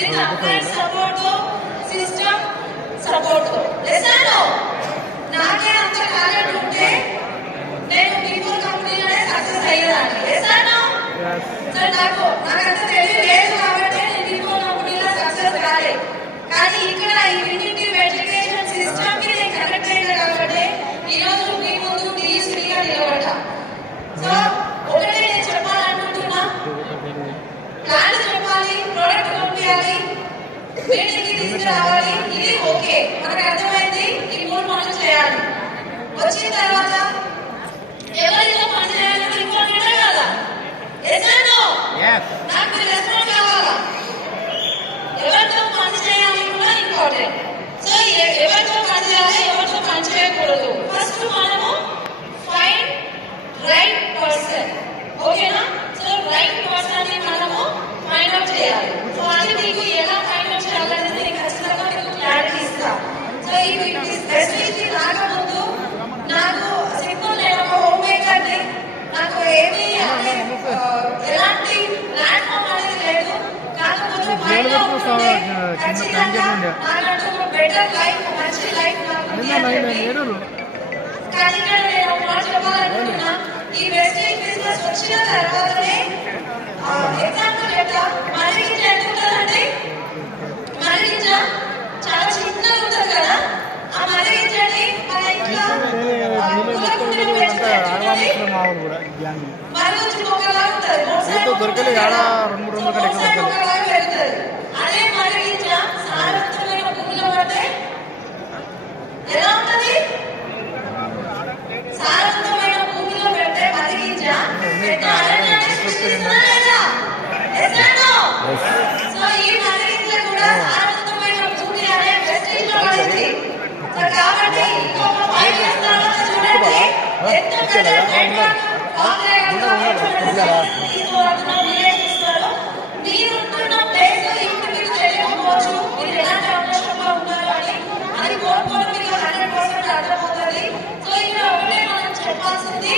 with upgrade support system support. Yes or no? నాకే అంత talent ఉంటే నేను పీపుల్ కంపెనీలోనే సక్సెస్ అయ్యేదాన్ని. Yes or no? సో నాకంత తెలివి లేదు కాబట్టి నేను పీపుల్ కంపెనీలో సక్సెస్ కాలేదు. కానీ ఇక్కడ ఈ ఇంటిగ్రేటివ్ ఎడ్యుకేషన్ సిస్టమ్ కి నేను కనెక్ట్ అయినా కాబట్టి ఈరోజు మీ ముందు టీఎస్పీగా నిలబడ్డా. సో ఒకటే నేను చెప్పాలనుకుంటున్నా, ప్లాన్ చెప్పాలి, ప్రోడక్ట్ పంపించాలి, మీటింగ్కి తీసుకురావాలి, ఇది ఓకే మనకు అర్థమైంది. ఈ 3 పనులు చేయాలి. వచ్చిన తర్వాత ఎవరితో పని చేయాలి ఇంపార్టెంటే కదా. నాకు రెస్పాన్స్ కావాలా, ఎవరితో పని చేయాలి కూడా ఇంపార్టెంట్. సో ఎవరితో పని చేయాలి, ఎవరితో పని చేయకూడదు. ఫస్ట్ మనము ఫైండ్ రైట్ పర్సన్. ఓకేనా? సో రైట్ పర్సన్ ని మనము ఫైండ్ అవుట్ చేయాలి. సో అది మీకు ఎలా ఫైండ్ అవుట్ చేయాలనేది నేను ఖచ్చితంగా మీకు క్లారిటీ ఇస్తా. సో ఈ ఎస్పీసీ రాకముందు నాకు సింపుల్, నేను ఒక హోమ్ మేకర్ ని, నాకు ఏమీ ఎలాంటి ప్లాట్ఫామ్ అనేది లేదు. కాకపోతే మైండ్ లో ఉంటే ఖచ్చితంగా నాకంటూ బెటర్ లైఫ్, మంచి లైఫ్ నాకు. కానీ ఇక్కడ నేను ఒక మాట చెప్పాలనుకుంటున్నా, ఈ వెస్టేజ్ బిజినెస్ వచ్చిన తర్వాతనే ఎగ్జాంపుల్ చెప్తా. మర్రిగింజ ఎంత ఉంటుందండి? మర్రిగింజ చాలా చిన్నగా ఉంటుంది కదా. ఆ మర్రిగింజని మన ఇంట్లో పెంచుకుంటే మరుగుజ్జు మొక్కలా ఉంటుంది, మొక్కలాగా పెరుగుతుంది. అదే మర్రిగింజ సారవంతమైన భూమిలో పడితే ఎలా ఉంటుంది? సారవంతమైన భూమిలో పెడితే మర్రిగింజ పెద్ద అరణ్యాన్ని సృష్టిస్తుందా లేదా? సో ఈ మర్రిగింజ కూడా సారవంతమైన భూమి అనే వెస్టేజ్ లో పడింది. సో కాబట్టి ఇంకొక 5 years తర్వాత చూడండి ఎంత పెద్ద మీరుంటున్న ప్లేస్ ఇంటికి తెలియకపోవచ్చు, మీరు ఎలాంటి అవకాశంలో ఉన్నారు అని. అది కోరుకోవడం మీకు 100% అర్థమవుతుంది. సో ఇక్కడ ఒకటే మనం చెప్పాల్సింది,